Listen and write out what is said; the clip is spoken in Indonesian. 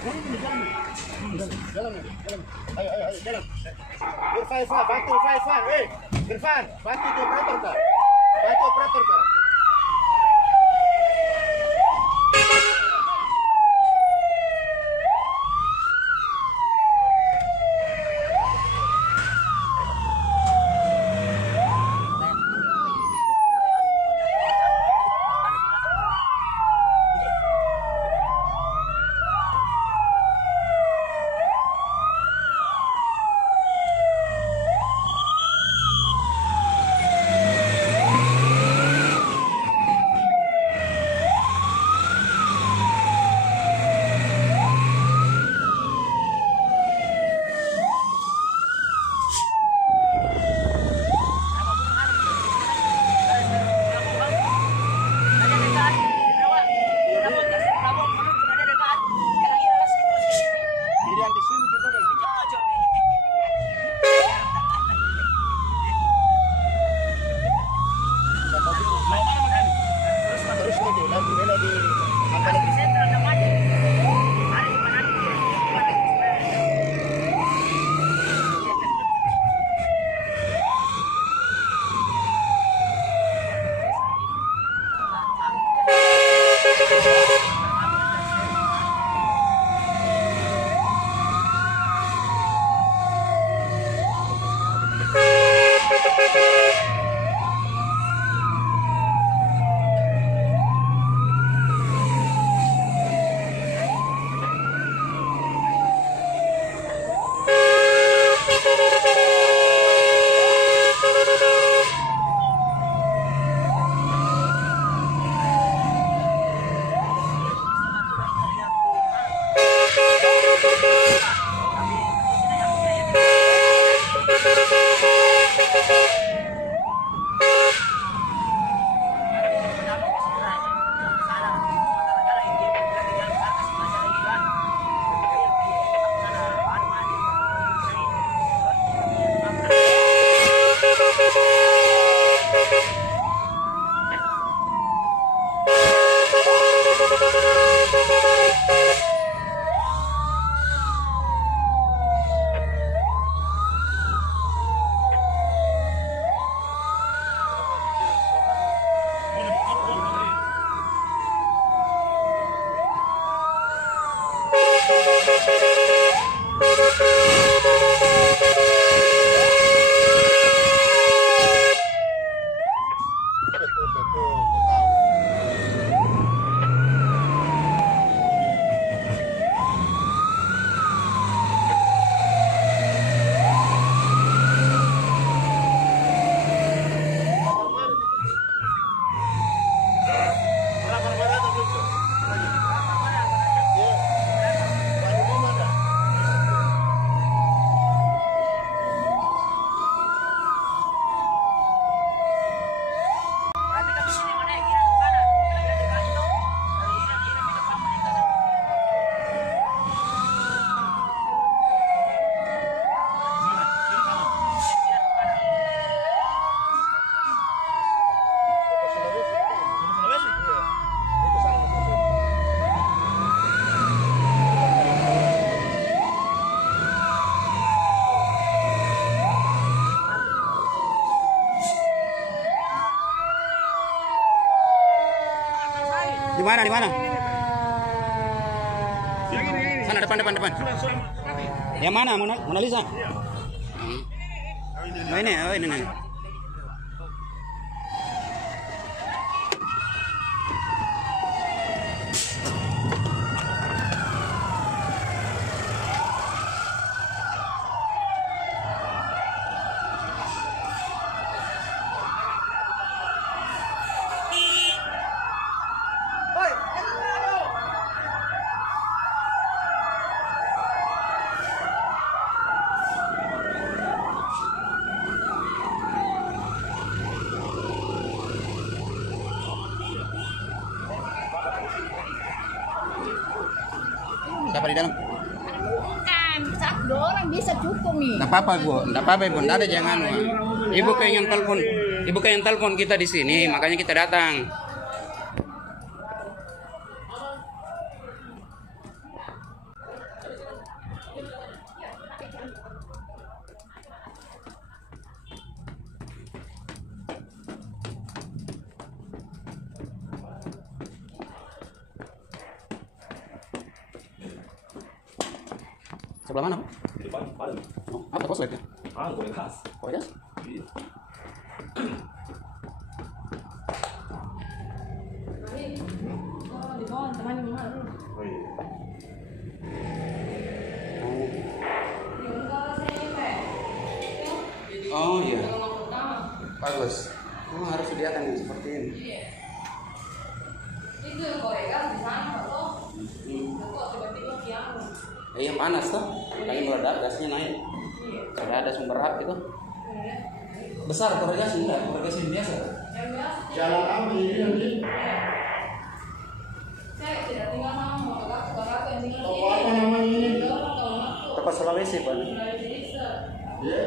Jalan. Ayo, jalan. Irfan, bantu Irfan. Irfan, bantu itu operator kah? Bantu operator kah? Di mana? Sana depan. Yang mana? Mona Lisa? Oh ini. Siapa di dalam? Bukan, satu orang bisa cukup nih. Enggak apa-apa, Bu. Enggak apa-apa, Ibu. Enggak ada jangan. Ibu kayak yang telepon. Ibu kayak yang telepon kita di sini, makanya kita datang. Sebelah mana? Di depan, paling. Oh, apa kosletnya? Goreng khas. Oh ya? Iya. Oh iya. Oh iya. Bagus. Oh, harus sediakan yang seperti ini. Itu gorengan di sana loh. Hmm. Kok tiba-tiba kiamu. Iya panas tuh. Lagi meledak gasnya naik. Ada sumber api itu. Besar korek gas enggak? Korek gas yang biasa. Jalan apa ini nanti? Saya tidak tinggal sama kakak yang tinggal Toko apa namanya ini? Toko Sulawesi, Pak. Iya.